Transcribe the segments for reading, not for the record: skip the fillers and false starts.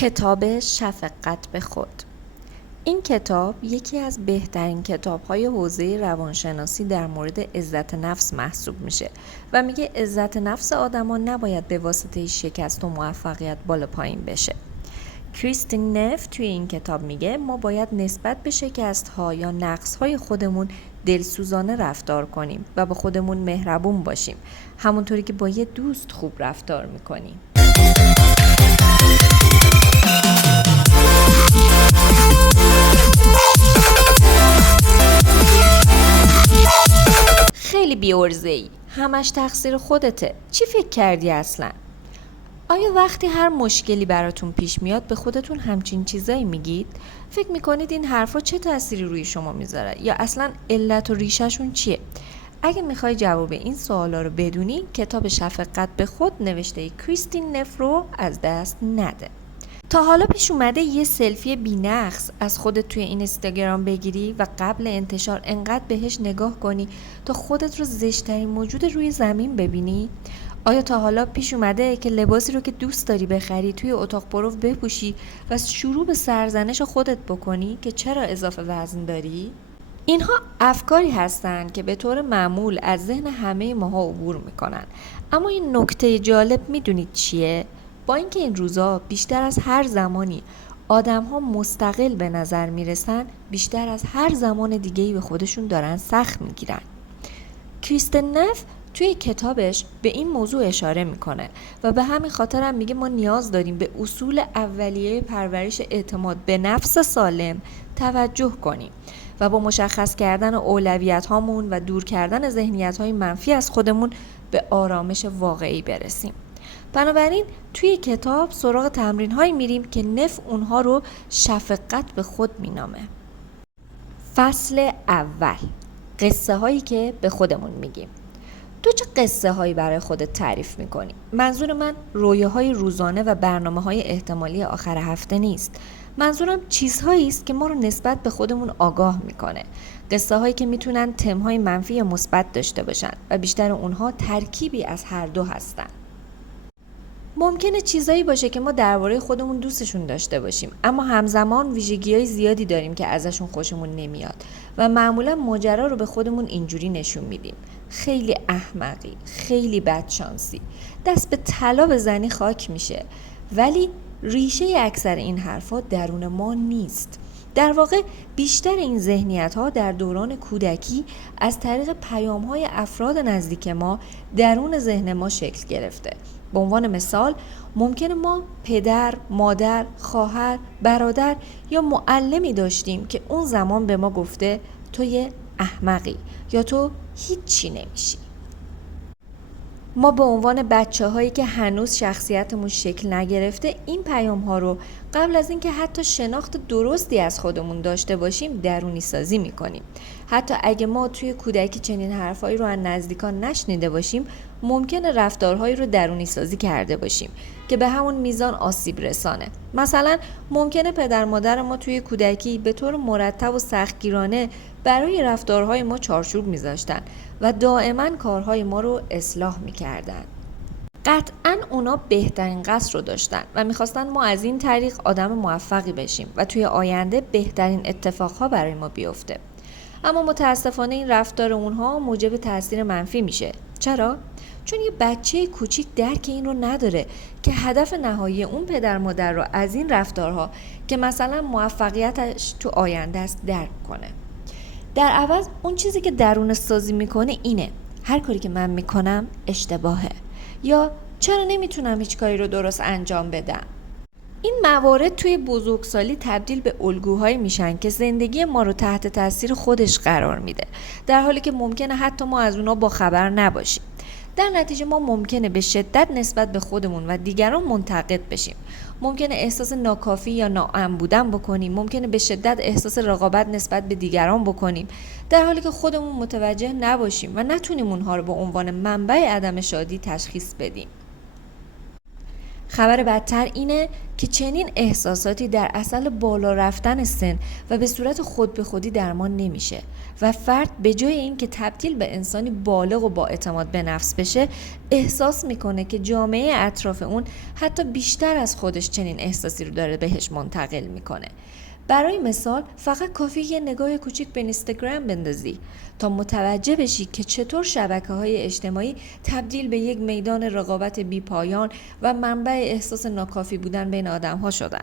کتاب شفقت به خود. این کتاب یکی از بهترین کتاب‌های حوزه روانشناسی در مورد عزت نفس محسوب میشه و میگه عزت نفس آدما نباید به واسطه شکست و موفقیت بالا پایین بشه. کریستین نف توی این کتاب میگه ما باید نسبت به شکست‌ها یا نقص‌های خودمون دلسوزانه رفتار کنیم و با خودمون مهربون باشیم، همونطوری که با یه دوست خوب رفتار میکنیم. خیلی بی‌عرضه‌ای، همش تقصیر خودته. چی فکر کردی اصلا؟ آیا وقتی هر مشکلی براتون پیش میاد به خودتون همچین چیزایی میگید؟ فکر میکنید این حرفا چه تأثیری روی شما میذاره؟ یا اصلا علت و ریشه‌شون چیه؟ اگه میخوای جواب این سوالا رو بدونی، کتاب شفقت به خود نوشته کریستین نف رو از دست نده. تا حالا پیش اومده یه سلفی بی‌نقص از خودت توی این اینستاگرام بگیری و قبل انتشار انقدر بهش نگاه کنی تا خودت رو زشت‌ترین موجود روی زمین ببینی؟ آیا تا حالا پیش اومده که لباسی رو که دوست داری بخری توی اتاق پرو بپوشی و شروع به سرزنش خودت بکنی که چرا اضافه وزن داری؟ اینها افکاری هستند که به طور معمول از ذهن همه ماها عبور میکنن، اما این نکته جالب میدونید چیه؟ با اینکه این روزا بیشتر از هر زمانی آدم‌ها مستقل به نظر میرسن، بیشتر از هر زمان دیگه‌ای به خودشون دارن سخت میگیرن. کریستین نف توی کتابش به این موضوع اشاره میکنه و به همین خاطر هم میگه ما نیاز داریم به اصول اولیه پرورش اعتماد به نفس سالم توجه کنیم و با مشخص کردن اولویت هامون و دور کردن ذهنیت های منفی از خودمون به آرامش واقعی برسیم. بنابراین توی کتاب سراغ تمرین هایی میریم که نف اونها رو شفقت به خود مینامه. فصل اول، قصه هایی که به خودمون میگیم. تو چه قصه هایی برای خودت تعریف میکنی؟ منظور من رویاهای روزانه و برنامه‌های احتمالی آخر هفته نیست. منظورم چیزهایی است که ما رو نسبت به خودمون آگاه میکنه. قصه هایی که میتونن تمهای منفی یا مثبت داشته باشن و بیشتر اونها ترکیبی از هر دو هستن. ممکنه چیزایی باشه که ما درباره خودمون دوستشون داشته باشیم، اما همزمان ویژگی‌های زیادی داریم که ازشون خوشمون نمیاد و معمولا ماجرا رو به خودمون اینجوری نشون میدیم: خیلی احمقی، خیلی بدشانسی، دست به طلا بزنی خاک میشه. ولی ریشه اکثر این حرفا درون ما نیست. در واقع بیشتر این ذهنیت‌ها در دوران کودکی از طریق پیام‌های افراد نزدیک ما درون ذهن ما شکل گرفته. به عنوان مثال ممکنه ما پدر، مادر، خواهر، برادر یا معلمی داشتیم که اون زمان به ما گفته تو یه احمقی یا تو هیچی نمیشی. ما به عنوان بچه‌هایی که هنوز شخصیتمون شکل نگرفته این پیام‌ها رو قبل از اینکه حتی شناخت درستی از خودمون داشته باشیم درونی سازی می‌کنیم. حتی اگه ما توی کودکی چنین حرفایی رو از نزدیکان نشنیده باشیم، ممکنه رفتارهایی رو درونی سازی کرده باشیم که به همون میزان آسیب رسانه. مثلا ممکنه پدر مادر ما توی کودکی به طور مرتب و سختگیرانه برای رفتارهای ما چارچوب میذاشتن و دائما کارهای ما رو اصلاح میکردن. قطعاً اونا بهترین قصد رو داشتن و میخواستن ما از این طریق آدم موفقی بشیم و توی آینده بهترین اتفاقها برای ما بیفته. اما متاسفانه این رفتار اونها موجب تاثیر منفی میشه. چرا؟ چون یه بچه کوچیک درک این رو نداره که هدف نهایی اون پدر مادر رو از این رفتارها که مثلا موفقیتش تو آینده است درک کنه. در عوض اون چیزی که درون سازی میکنه اینه: هر کاری که من میکنم اشتباهه، یا چرا نمیتونم هیچ کاری رو درست انجام بدم. این موارد توی بزرگسالی تبدیل به الگوهایی میشن که زندگی ما رو تحت تاثیر خودش قرار میده، در حالی که ممکنه حتی ما از اونا با خبر نباشیم. در نتیجه ما ممکنه به شدت نسبت به خودمون و دیگران منتقد بشیم. ممکنه احساس ناکافی یا ناامن بودن بکنیم. ممکنه به شدت احساس رقابت نسبت به دیگران بکنیم، در حالی که خودمون متوجه نباشیم و نتونیم اونها رو به عنوان منبع عدم شادی تشخیص بدیم. خبر بدتر اینه که چنین احساساتی در اصل بالا رفتن سن و به صورت خود به خودی درمان نمیشه و فرد به جای این که تبدیل به انسانی بالغ و با اعتماد به نفس بشه، احساس میکنه که جامعه اطراف اون حتی بیشتر از خودش چنین احساسی رو داره بهش منتقل میکنه. برای مثال فقط کافیه یه نگاه کوچیک به اینستاگرام بندازی تا متوجه بشی که چطور شبکه‌های اجتماعی تبدیل به یک میدان رقابت بی‌پایان و منبع احساس ناکافی بودن بین آدم‌ها شدن.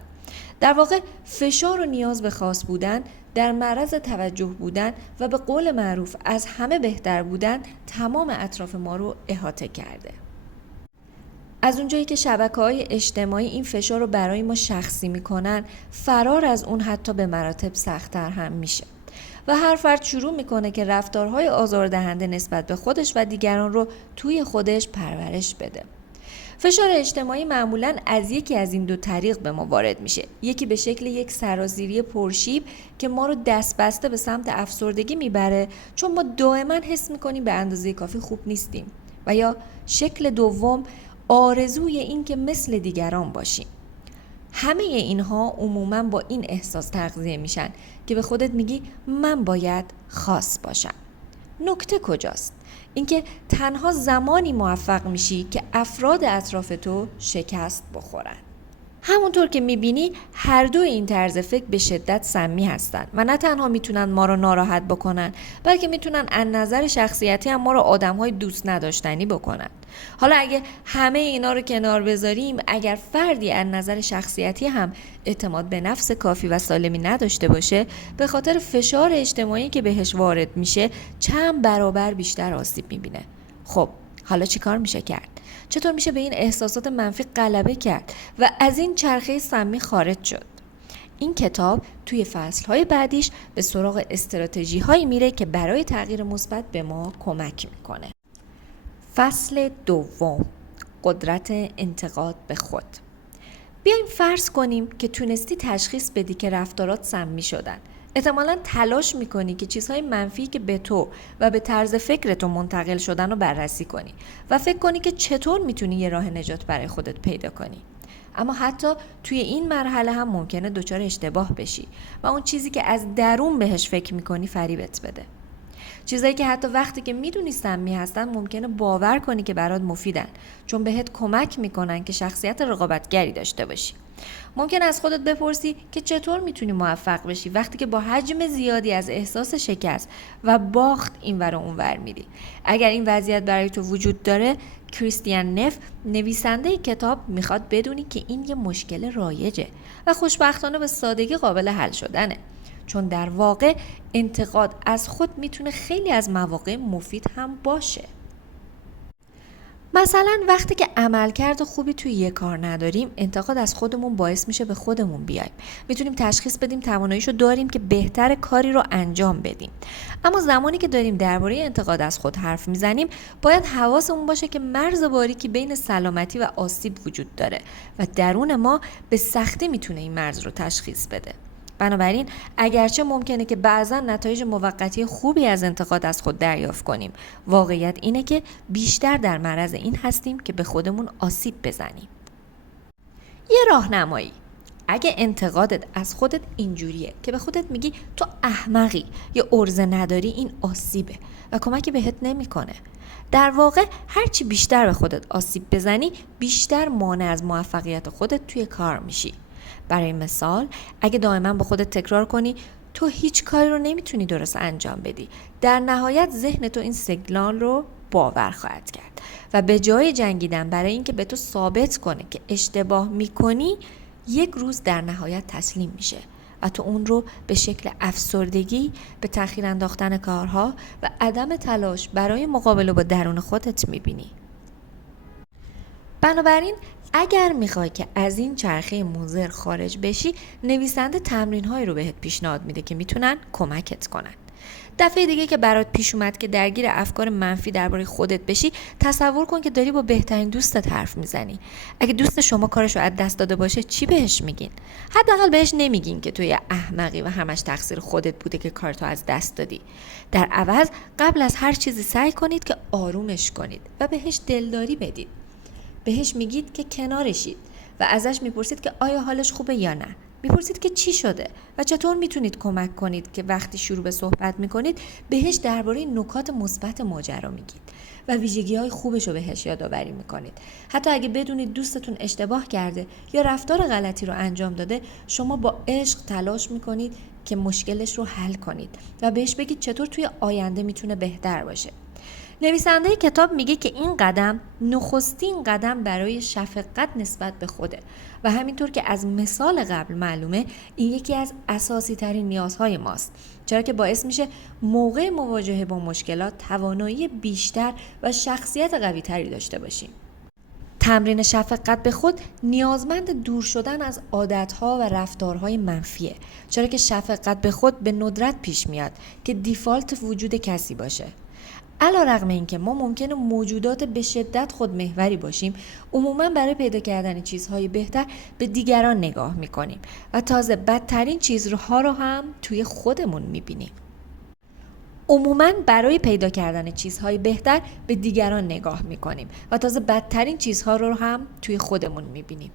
در واقع فشار و نیاز به خاص بودن، در معرض توجه بودن و به قول معروف از همه بهتر بودن تمام اطراف ما رو احاطه کرده. از اونجایی که شبکه‌های اجتماعی این فشار رو برای ما شخصی میکنن، فرار از اون حتی به مراتب سخت‌تر هم میشه و هر فرد شروع میکنه که رفتارهای آزاردهنده نسبت به خودش و دیگران رو توی خودش پرورش بده. فشار اجتماعی معمولاً از یکی از این دو طریق به ما وارد میشه. یکی به شکل یک سرازیری پرشیب که ما رو دست بسته به سمت افسردگی میبره چون ما دائما حس میکنیم به اندازه کافی خوب نیستیم، و یا شکل دوم، آرزوی این که مثل دیگران باشیم. همه اینها عموماً با این احساس تغذیه میشن که به خودت میگی من باید خاص باشم. نکته کجاست؟ اینکه تنها زمانی موفق میشی که افراد اطراف تو شکست بخورن. همونطور که میبینی هر دو این طرز فکر به شدت سمی هستن و نه تنها میتونن ما رو ناراحت بکنن، بلکه میتونن از نظر شخصیتی هم ما رو آدم‌های دوست نداشتنی بکنن. حالا اگه همه اینا رو کنار بذاریم، اگر فردی از نظر شخصیتی هم اعتماد به نفس کافی و سالمی نداشته باشه، به خاطر فشار اجتماعی که بهش وارد میشه چند برابر بیشتر آسیب میبینه. خب حالا چی کار میشه کرد؟ چطور میشه به این احساسات منفی غلبه کرد و از این چرخه سمی خارج شد؟ این کتاب توی فصلهای بعدیش به سراغ استراتژی هایی میره که برای تغییر مثبت به ما کمک میکنه. فصل دوم، قدرت انتقاد به خود. بیایم فرض کنیم که تونستی تشخیص بدی که رفتارات سمی شدن. احتمالاً تلاش میکنی که چیزهای منفی که به تو و به طرز فکر تو منتقل شدن رو بررسی کنی و فکر کنی که چطور میتونی یه راه نجات برای خودت پیدا کنی. اما حتی توی این مرحله هم ممکنه دچار اشتباه بشی و اون چیزی که از درون بهش فکر میکنی فریبت بده. چیزایی که حتی وقتی که میدونی سمی هستن ممکنه باور کنی که برات مفیدن، چون بهت کمک میکنن که شخصیت رقابتگری داشته باشی. ممکن از خودت بپرسی که چطور میتونی موفق بشی وقتی که با حجم زیادی از احساس شکست و باخت اینور و اونور میری. اگر این وضعیت برای تو وجود داره، کریستیان نف، نویسنده کتاب، میخواد بدونی که این یه مشکل رایجه و خوشبختانه به سادگی قابل حل شدنه، چون در واقع انتقاد از خود میتونه خیلی از مواقع مفید هم باشه. مثلا وقتی که عملکرد خوبی توی یه کار نداریم، انتقاد از خودمون باعث میشه به خودمون بیایم. میتونیم تشخیص بدیم تواناییشو داریم که بهتر کاری رو انجام بدیم. اما زمانی که داریم درباره انتقاد از خود حرف میزنیم، باید حواسمون باشه که مرز باریکی بین سلامتی و آسیب وجود داره و درون ما به سختی میتونه این مرز رو تشخیص بده. بنابراین اگرچه ممکنه که بعضا نتایج موقتی خوبی از انتقاد از خود دریافت کنیم، واقعیت اینه که بیشتر در معرض این هستیم که به خودمون آسیب بزنیم. یه راهنمایی: اگه انتقادت از خودت اینجوریه که به خودت میگی تو احمقی یا عرضه نداری، این آسیبه و کمکی بهت نمیکنه. در واقع هرچی بیشتر به خودت آسیب بزنی، بیشتر مانع از موفقیت خودت توی کار میشی. برای مثال، اگه دائما با خودت تکرار کنی تو هیچ کاری رو نمیتونی درست انجام بدی، در نهایت ذهن تو این سیگنال رو باور خواهد کرد و به جای جنگیدن برای اینکه به تو ثابت کنه که اشتباه میکنی، یک روز در نهایت تسلیم میشه و تو اون رو به شکل افسردگی، به تأخیر انداختن کارها و عدم تلاش برای مقابله با درون خودت میبینی. بنابراین اگر میخوای که از این چرخه مضر خارج بشی، نویسنده تمرین‌هایی رو بهت پیشنهاد میده که میتونن کمکت کنن. دفعه دیگه که برات پیش اومد که درگیر افکار منفی درباره خودت بشی، تصور کن که داری با بهترین دوستت حرف میزنی. اگه دوست شما کارشو از دست داده باشه، چی بهش میگین؟ حداقل بهش نمیگین که توی احمقی و همش تقصیر خودت بوده که کارتو از دست دادی. در عوض قبل از هر چیزی سعی کنید که آرومش کنید و بهش دلداری بدید. بهش میگید که کنارشید و ازش میپرسید که آیا حالش خوبه یا نه. میپرسید که چی شده و چطور میتونید کمک کنید که وقتی شروع به صحبت میکنید بهش درباره نکات مثبت ماجرا میگید و ویژگی‌های خوبش رو بهش یادآوری میکنید. حتی اگه بدونید دوستتون اشتباه کرده یا رفتار غلطی رو انجام داده، شما با عشق تلاش میکنید که مشکلش رو حل کنید و بهش بگید چطور توی آینده میتونه بهتر باشه. نویسنده کتاب میگه که این قدم نخستین قدم برای شفقت نسبت به خوده و همینطور که از مثال قبل معلومه این یکی از اساسی ترین نیازهای ماست، چرا که باعث میشه موقع مواجهه با مشکلات توانایی بیشتر و شخصیت قوی تری داشته باشیم. تمرین شفقت به خود نیازمند دور شدن از عادتها و رفتارهای منفیه، چرا که شفقت به خود به ندرت پیش میاد که دیفالت وجود کسی باشه. علیرغم اینکه ما ممکنه موجودات به شدت خودمحوری باشیم، عموماً برای پیدا کردن چیزهای بهتر به دیگران نگاه میکنیم و تازه بدترین چیزها رو هم توی خودمون میبینیم. عموماً برای پیدا کردن چیزهای بهتر به دیگران نگاه میکنیم و تازه بدترین چیزها رو هم توی خودمون میبینیم.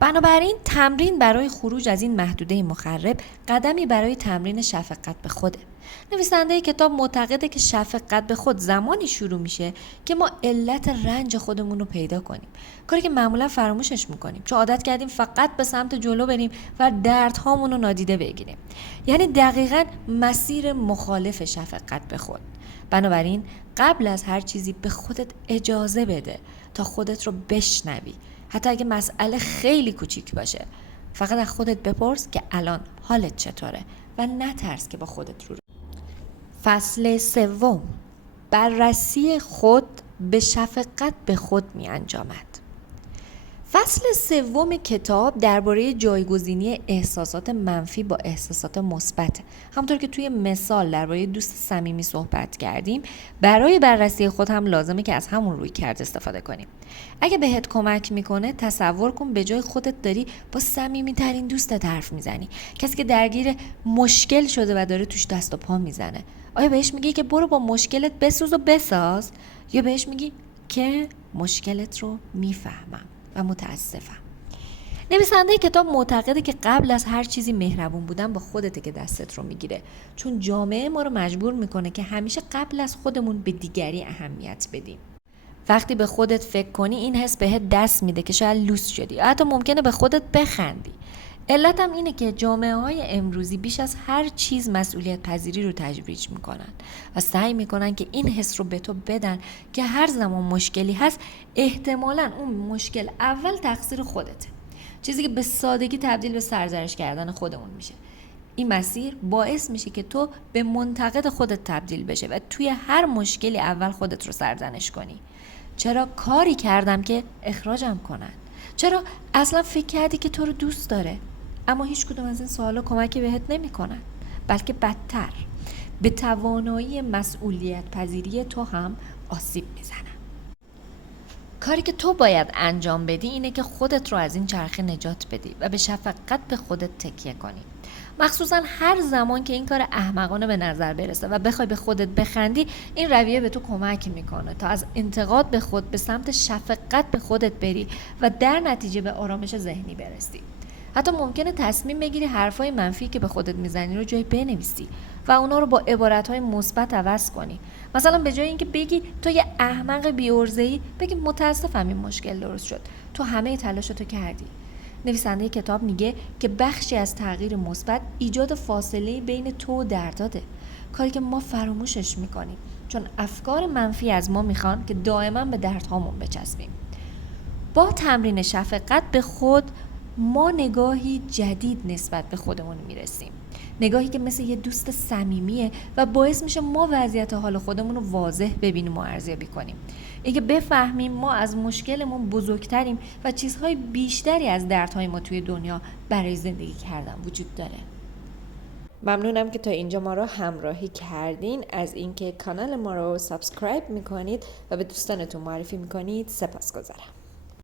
بنابراین تمرین برای خروج از این محدوده مخرب قدمی برای تمرین شفقت به خوده. نویسنده کتاب معتقده که شفقت به خود زمانی شروع میشه که ما علت رنج خودمون رو پیدا کنیم، کاری که معمولا فراموشش میکنیم چون عادت کردیم فقط به سمت جلو بریم و دردهامون رو نادیده بگیریم. یعنی دقیقاً مسیر مخالف شفقت به خود. بنابراین قبل از هر چیزی به خودت اجازه بده تا خودت رو بشنوی، حتی اگه مسئله خیلی کوچیک باشه. فقط از خودت بپرس که الان حالت چطوره و نترس که با خودت رو. فصل 3، بررسی خود به شفقت به خود می انجامد. فصل 3 کتاب درباره جایگزینی احساسات منفی با احساسات مثبت. همونطور که توی مثال درباره دوست صمیمی صحبت کردیم، برای بررسی خود هم لازمه که از همون رویکرد استفاده کنیم. اگه بهت کمک میکنه تصور کن به جای خودت داری با صمیمی‌ترین دوستت حرف میزنی، کسی که درگیر مشکل شده و داره توش دست و پا میزنه. آیا بهش میگی که برو با مشکلت بسوز و بساز، یا بهش میگی که مشکلت رو میفهمم و متاسفم؟ نویسنده کتاب معتقده که قبل از هر چیزی مهربون بودن با خودته که دستت رو میگیره، چون جامعه ما رو مجبور میکنه که همیشه قبل از خودمون به دیگری اهمیت بدیم. وقتی به خودت فکر کنی این حس بهت دست میده که شاید لوس شدی یا حتی ممکنه به خودت بخندی. علت هم اینه که جامعه‌های امروزی بیش از هر چیز مسئولیت پذیری رو ترویج میکنن و سعی میکنن که این حس رو به تو بدن که هر زمان مشکلی هست احتمالاً اون مشکل اول تقصیر خودته، چیزی که به سادگی تبدیل به سرزنش کردن خودمون میشه. این مسیر باعث میشه که تو به منتقد خودت تبدیل بشه و توی هر مشکلی اول خودت رو سرزنش کنی. چرا کاری کردم که اخراجم کنن؟ چرا اصلا فکر کردی که تو رو دوست داره؟ اما هیچ کدوم از این سوالا کمکی بهت نمیکنن، بلکه بدتر به توانایی مسئولیت پذیری تو هم آسیب میزنن. کاری که تو باید انجام بدی اینه که خودت رو از این چرخه نجات بدی و به شفقت به خودت تکیه کنی. مخصوصا هر زمان که این کار احمقانه به نظر برسه و بخوای به خودت بخندی، این رویه به تو کمک میکنه تا از انتقاد به خود به سمت شفقت به خودت بری و در نتیجه به آرامش ذهنی برسی. حتی ممکنه تصمیم بگیری حرفای منفی که به خودت میزنی رو جایی بنویسی و اونا رو با عبارتهای مثبت عوض کنی. مثلا به جای اینکه بگی تو یه احمق بی‌عرضه‌ای، بگی متاسفم این مشکل درست شد، تو همه تلاشتو کردی. نویسنده کتاب میگه که بخشی از تغییر مثبت ایجاد فاصله بین تو و درداده، کاری که ما فراموشش میکنیم چون افکار منفی از ما میخوان که دائما به دردهامون بچسبیم. با تمرین شفقت به خود ما نگاهی جدید نسبت به خودمون میرسیم، نگاهی که مثل یه دوست صمیمیه و باعث میشه ما وضعیت حال خودمون رو واضح ببینیم و ارزیابی کنیم. اینکه بفهمیم ما از مشکلمون بزرگتریم و چیزهای بیشتری از دردهای ما توی دنیا برای زندگی کردن وجود داره. ممنونم که تا اینجا ما رو همراهی کردین. از اینکه کانال ما رو سابسکرایب میکنید و به دوستانتون معرفی میکنید سپاسگزارم.